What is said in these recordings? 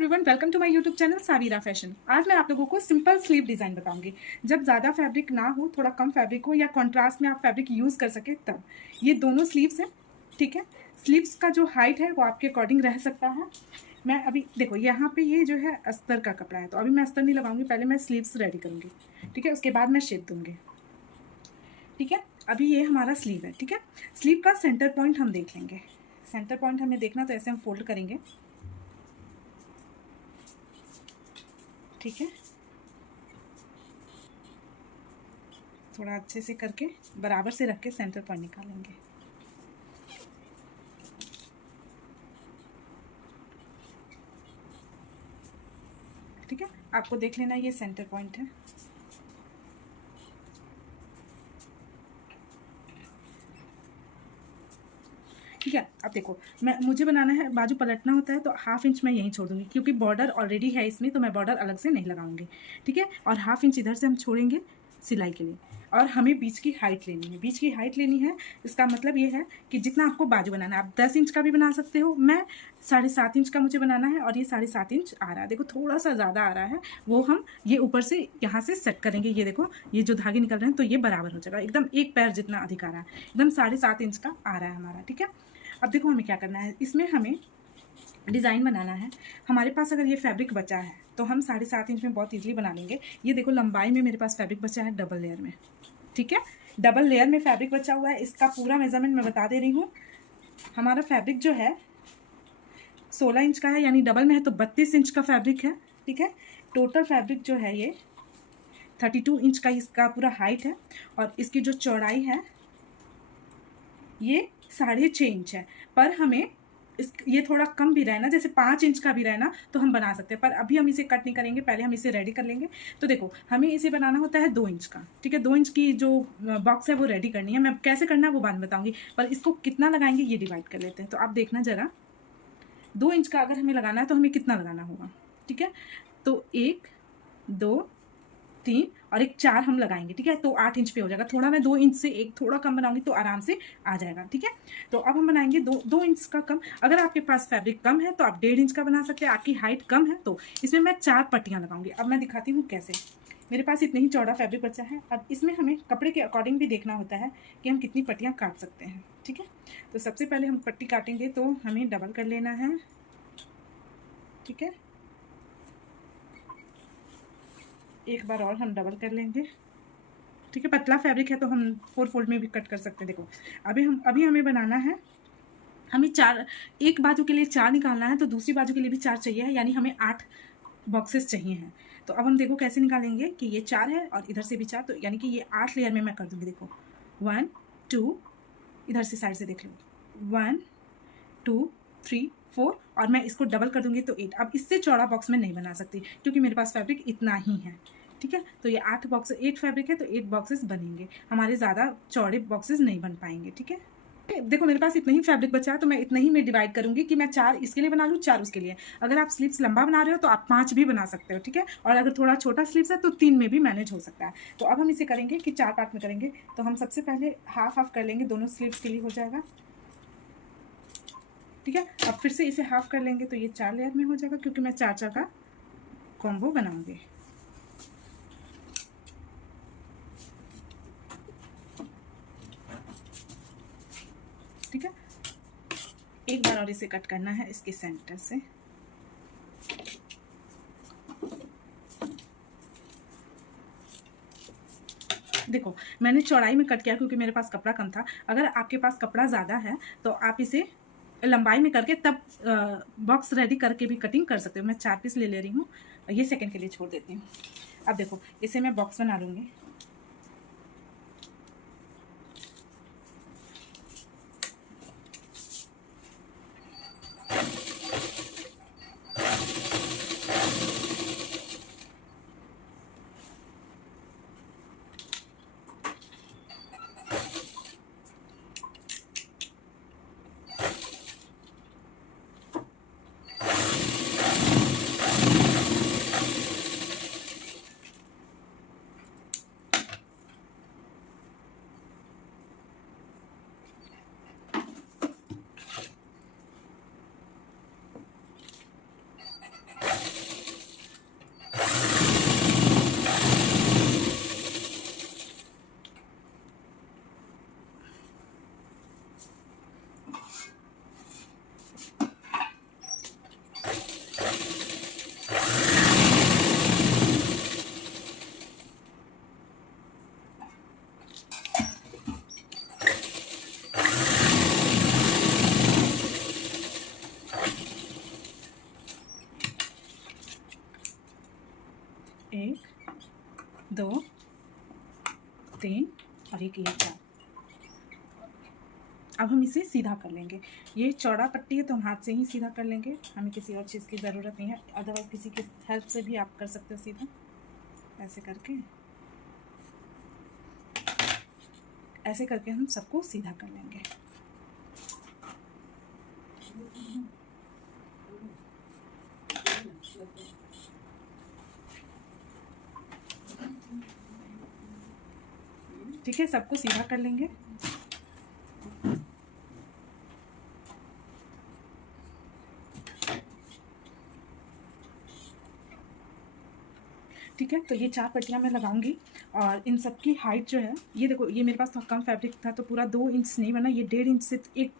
Everyone, welcome to my YouTube channel Saveera fashion. आज मैं आप लोगों को सिंपल स्लीव डिज़ाइन बताऊंगी। जब ज़्यादा फैब्रिक ना हो, थोड़ा कम फैब्रिक हो या कॉन्ट्रास्ट में आप फैब्रिक यूज़ कर सके तब। ये दोनों स्लीव्स हैं, ठीक है। स्लीव्स का जो हाइट है वो आपके अकॉर्डिंग रह सकता है। मैं अभी देखो यहाँ पे ये जो है अस्तर का कपड़ा है, तो अभी मैं अस्तर नहीं लगाऊंगी, पहले मैं स्लीव्स रेडी करूँगी, ठीक है। उसके बाद मैं शेप दूँगी, ठीक है। अभी ये हमारा स्लीव है, ठीक है। स्लीव का सेंटर पॉइंट हम देख लेंगे। सेंटर पॉइंट हमें देखना, तो ऐसे हम फोल्ड करेंगे, ठीक है। थोड़ा अच्छे से करके बराबर से रख के सेंटर पॉइंट निकालेंगे, ठीक है। आपको देख लेना ये सेंटर पॉइंट है, ठीक है। अब देखो मुझे बनाना है, बाजू पलटना होता है तो हाफ इंच मैं यहीं छोड़ दूंगी, क्योंकि बॉर्डर ऑलरेडी है इसमें, तो मैं बॉर्डर अलग से नहीं लगाऊंगी, ठीक है। और हाफ इंच इधर से हम छोड़ेंगे सिलाई के लिए। और हमें बीच की हाइट लेनी है, बीच की हाइट लेनी है। इसका मतलब ये है कि जितना आपको बाजू बनाना है, आप 10 इंच का भी बना सकते हो। मैं 7.5 इंच का मुझे बनाना है, और ये 7.5 इंच आ रहा है, देखो थोड़ा सा ज़्यादा आ रहा है, वो हम ये ऊपर से यहाँ से सेट करेंगे। ये देखो ये जो धागे निकल रहे हैं, तो ये बराबर हो जाएगा, एकदम एक पैर जितना अधिक आ रहा है, एकदम 7.5 इंच का आ रहा है हमारा, ठीक है। अब देखो हमें क्या करना है, इसमें हमें डिज़ाइन बनाना है। हमारे पास अगर ये फैब्रिक बचा है तो हम 7.5 इंच में बहुत इजीली बना लेंगे। ये देखो लंबाई में मेरे पास फैब्रिक बचा है डबल लेयर में, ठीक है। डबल लेयर में फैब्रिक बचा हुआ है। इसका पूरा मेजरमेंट मैं बता दे रही हूँ। हमारा फैब्रिक जो है 16 इंच का है, यानी डबल में है तो 32 इंच का फैब्रिक है, ठीक है। टोटल फैब्रिक जो है ये 32 इंच का इसका पूरा हाइट है, और इसकी जो चौड़ाई है ये 6.5 इंच है। पर हमें ये थोड़ा कम भी रहे ना, जैसे 5 इंच का भी रहे ना, तो हम बना सकते हैं, पर अभी हम इसे कट नहीं करेंगे, पहले हम इसे रेडी कर लेंगे। तो देखो हमें इसे बनाना होता है 2 इंच का, ठीक है। 2 इंच की जो बॉक्स है वो रेडी करनी है। मैं कैसे करना है वो बाद में बताऊंगी, पर इसको कितना लगाएंगे ये डिवाइड कर लेते हैं। तो आप देखना ज़रा, 2 इंच का अगर हमें लगाना है तो हमें कितना लगाना होगा, ठीक है। तो 1 2 3 और एक 4 हम लगाएंगे, ठीक है। तो 8 इंच पे हो जाएगा। थोड़ा मैं 2 इंच से एक थोड़ा कम बनाऊंगी तो आराम से आ जाएगा, ठीक है। तो अब हम बनाएंगे 2 इंच का कम। अगर आपके पास फैब्रिक कम है तो आप 1.5 इंच का बना सकते हैं। आपकी हाइट कम है तो इसमें मैं 4 पट्टियाँ लगाऊंगी। अब मैं दिखाती हूँ कैसे। मेरे पास इतने ही चौड़ा फैब्रिक बचा है। अब इसमें हमें कपड़े के अकॉर्डिंग भी देखना होता है कि हम कितनी पट्टियाँ काट सकते हैं, ठीक है। तो सबसे पहले हम पट्टी काटेंगे तो हमें डबल कर लेना है, ठीक है। एक बार और हम डबल कर लेंगे, ठीक है। पतला फैब्रिक है तो हम 4 फोल्ड में भी कट कर सकते हैं। देखो अभी हमें बनाना है, हमें 4, एक बाजू के लिए 4 निकालना है, तो दूसरी बाजू के लिए भी 4 चाहिए है, यानी हमें 8 बॉक्सेस चाहिए हैं। तो अब हम देखो कैसे निकालेंगे कि ये 4 है और इधर से भी 4, तो यानी कि ये 8 लेयर में मैं कर दूँगी। देखो 1 2, इधर से साइड से देख लो, 1 2 3 4, और मैं इसको डबल कर दूंगी तो 8। अब इससे चौड़ा बॉक्स में नहीं बना सकती, क्योंकि मेरे पास फैब्रिक इतना ही है, ठीक है। तो ये 8 फैब्रिक है तो 8 बॉक्सेस बनेंगे, हमारे ज़्यादा चौड़े बॉक्सेस नहीं बन पाएंगे, ठीक है। देखो मेरे पास इतना ही फैब्रिक बचा है, तो मैं इतना ही में डिवाइड करूंगी कि मैं 4 इसके लिए बना लूँ, 4 उसके लिए। अगर आप स्लीव्स लंबा बना रहे हो तो आप 5 भी बना सकते हो, ठीक है। और अगर थोड़ा छोटा स्लीव्स है तो 3 में भी मैनेज हो सकता है। तो अब हम इसे करेंगे कि 4 पार्ट में करेंगे। तो हम सबसे पहले हाफ हाफ कर लेंगे, दोनों स्लीव्स के लिए हो जाएगा, ठीक है। अब फिर से इसे हाफ कर लेंगे तो ये 4 लेयर में हो जाएगा, क्योंकि मैं 4 का कॉम्बो बनाऊंगी, ठीक है। एक बार और इसे कट करना है इसके सेंटर से, देखो मैंने चौड़ाई में कट किया क्योंकि मेरे पास कपड़ा कम था। अगर आपके पास कपड़ा ज़्यादा है तो आप इसे लंबाई में करके तब बॉक्स रेडी करके भी कटिंग कर सकते हो। मैं 4 पीस ले ले रही हूँ, ये सेकंड के लिए छोड़ देती हूँ। अब देखो इसे मैं बॉक्स बना लूँगी, 1 2 3 और एक ये 4। अब हम इसे सीधा कर लेंगे। ये चौड़ा पट्टी है तो हम हाथ से ही सीधा कर लेंगे, हमें किसी और चीज़ की ज़रूरत नहीं है। अदरवाइज किसी की हेल्प से भी आप कर सकते हो सीधा, ऐसे करके। ऐसे करके हम सबको सीधा कर लेंगे। ठीक है, सबको सीधा कर लेंगे। ठीक है, तो ये 4 पट्टियाँ मैं लगाऊंगी और इन सब की हाइट जो है, ये देखो, ये मेरे पास तो कम फैब्रिक था तो पूरा 2 इंच नहीं बना, ये 1.5 इंच से एक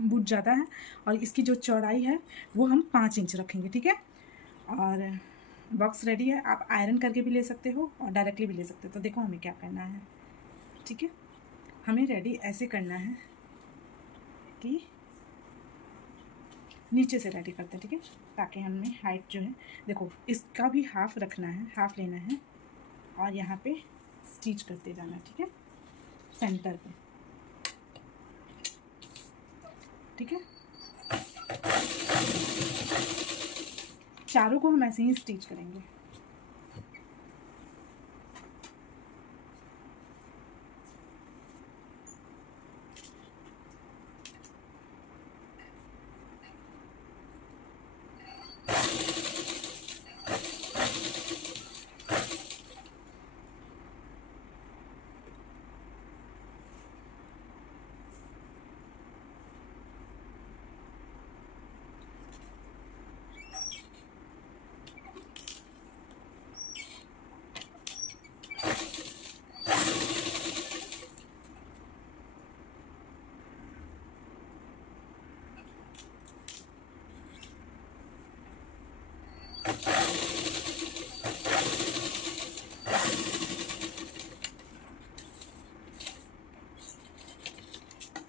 बुट ज़्यादा है। और इसकी जो चौड़ाई है वो हम 5 इंच रखेंगे। ठीक है, और बॉक्स रेडी है। आप आयरन करके भी ले सकते हो और डायरेक्टली भी ले सकते हो। तो देखो हमें क्या करना है। ठीक है, हमें रेडी ऐसे करना है कि नीचे से रेडी करते हैं। ठीक है, ताकि हमें हाइट जो है, देखो इसका भी हाफ रखना है, हाफ लेना है और यहाँ पे स्टिच करते जाना। ठीक है, सेंटर पे। ठीक है, चारों को हम ऐसे ही स्टिच करेंगे।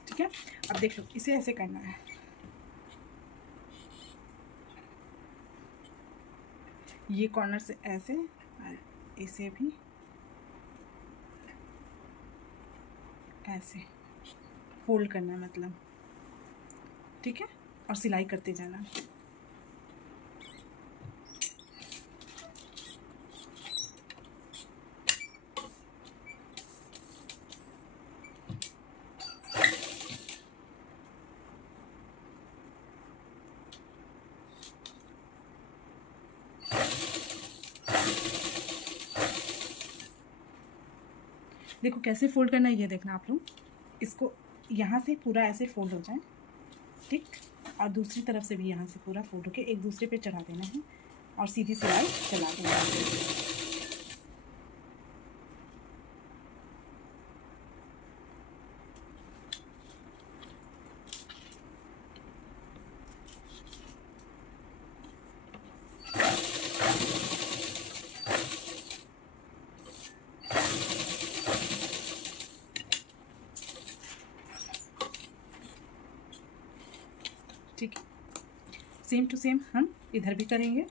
ठीक है, अब देख लो, इसे ऐसे करना है। ये कॉर्नर से ऐसे, इसे भी ऐसे फोल्ड करना है मतलब। ठीक है, और सिलाई करते जाना। देखो कैसे फोल्ड करना है, ये देखना आप लोग। इसको यहाँ से पूरा ऐसे फोल्ड हो जाए, ठीक, और दूसरी तरफ से भी यहाँ से पूरा फोल्ड होके एक दूसरे पे चढ़ा देना है और सीधी सिलाई चला देना है। ठीक है, सेम टू सेम हम इधर भी करेंगे।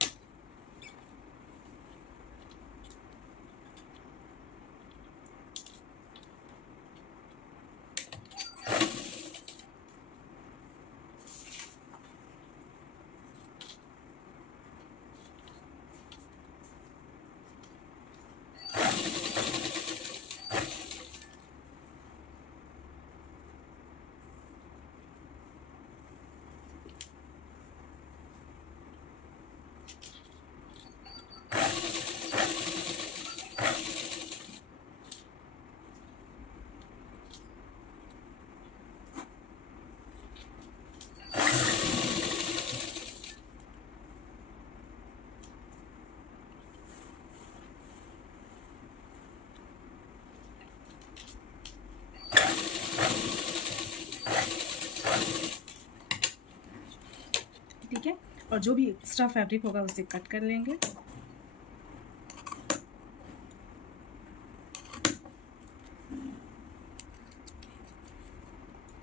ठीक है, और जो भी एक्स्ट्रा फैब्रिक होगा उसे कट कर लेंगे।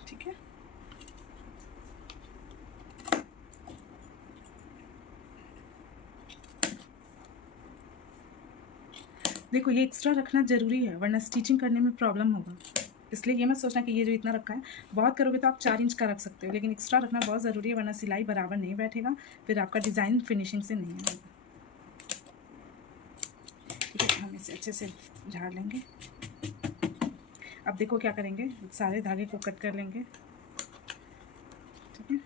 ठीक है, देखो ये एक्स्ट्रा रखना ज़रूरी है, वरना स्टिचिंग करने में प्रॉब्लम होगा। इसलिए ये मत सोचना कि ये जो इतना रखा है बहुत करोगे तो आप 4 इंच का रख सकते हो, लेकिन एक्स्ट्रा रखना बहुत ज़रूरी है, वरना सिलाई बराबर नहीं बैठेगा, फिर आपका डिज़ाइन फिनिशिंग से नहीं आएगा। ठीक है, हम इसे अच्छे से झाड़ लेंगे। अब देखो क्या करेंगे, सारे धागे को कट कर लेंगे। ठीक है,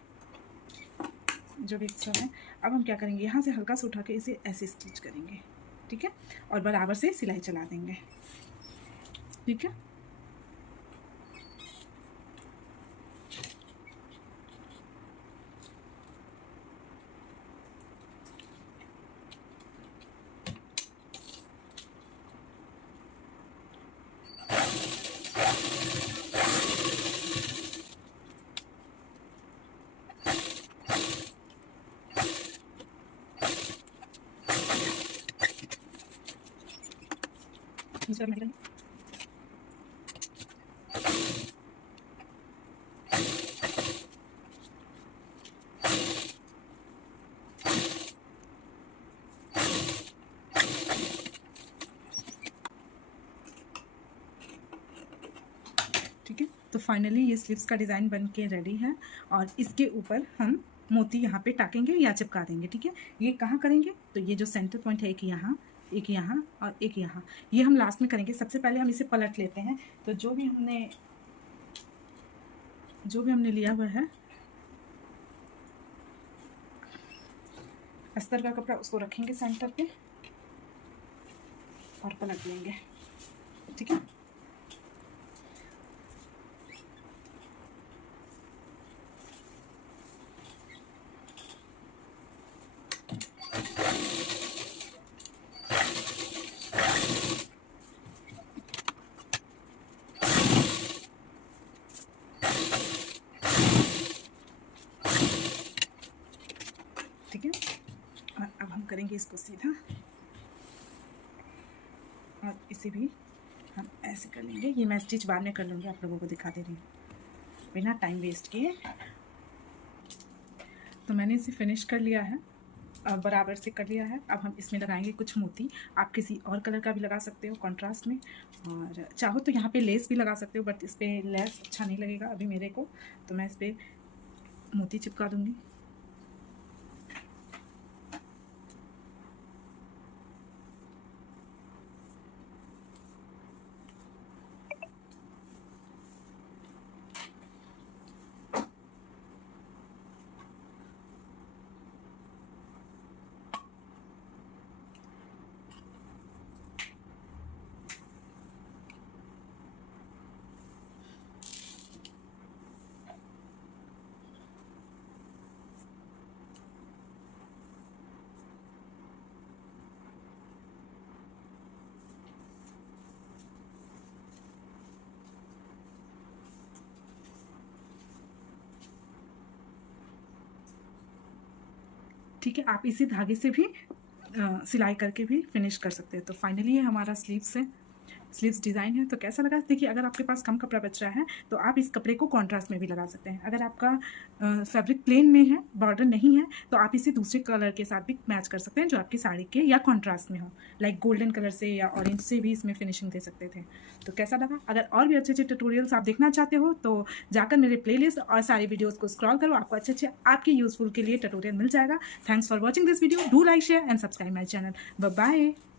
जो भी एक्स्ट्रा है। अब हम क्या करेंगे, यहाँ से हल्का सा उठा के इसे ऐसे स्टिच करेंगे। ठीक है, और बराबर से सिलाई चला देंगे। ठीक है, ठीक है, तो फाइनली ये स्लीव्स का डिज़ाइन बन के रेडी है, और इसके ऊपर हम मोती यहाँ पे टाकेंगे या चिपका देंगे। ठीक है, ये कहाँ करेंगे, तो ये जो सेंटर पॉइंट है, एक यहाँ, एक यहाँ और एक यहाँ, ये हम लास्ट में करेंगे। सबसे पहले हम इसे पलट लेते हैं। तो जो भी हमने लिया हुआ है अस्तर का कपड़ा, उसको रखेंगे सेंटर पे और पलट लेंगे। ठीक है, ठीक है, और अब हम करेंगे इसको सीधा, और इसे भी हम ऐसे कर लेंगे। ये मैं स्टिच बाद में कर लूँगी, आप लोगों को दिखा दे रही हूँ बिना टाइम वेस्ट किए। तो मैंने इसे फिनिश कर लिया है, बराबर से कर लिया है। अब हम इसमें लगाएंगे कुछ मोती। आप किसी और कलर का भी लगा सकते हो कॉन्ट्रास्ट में, और चाहो तो यहाँ पे लेस भी लगा सकते हो, बट इस पर लेस अच्छा नहीं लगेगा अभी मेरे को, तो मैं इस पर मोती चिपका दूँगी। ठीक है, आप इसी धागे से भी सिलाई करके भी फिनिश कर सकते हैं। तो फाइनली ये हमारा स्लीव्स डिज़ाइन है। तो कैसा लगा, देखिए अगर आपके पास कम कपड़ा बच रहा है तो आप इस कपड़े को कॉन्ट्रास्ट में भी लगा सकते हैं। अगर आपका फैब्रिक प्लेन में है, बॉर्डर नहीं है, तो आप इसे दूसरे कलर के साथ भी मैच कर सकते हैं जो आपकी साड़ी के या कॉन्ट्रास्ट में हो, लाइक गोल्डन कलर से या ऑरेंज से भी इसमें फिनिशिंग दे सकते थे। तो कैसा लगा, अगर और भी अच्छे अच्छे ट्यूटोरियल्स आप देखना चाहते हो तो जाकर मेरे प्लेलिस्ट और सारे वीडियोज़ को स्क्रॉल करो, आपको अच्छे अच्छे आपके यूजफुल के लिए ट्यूटोरियल मिल जाएगा। Thanks for watching this video, do like share and subscribe my channel. Bye bye.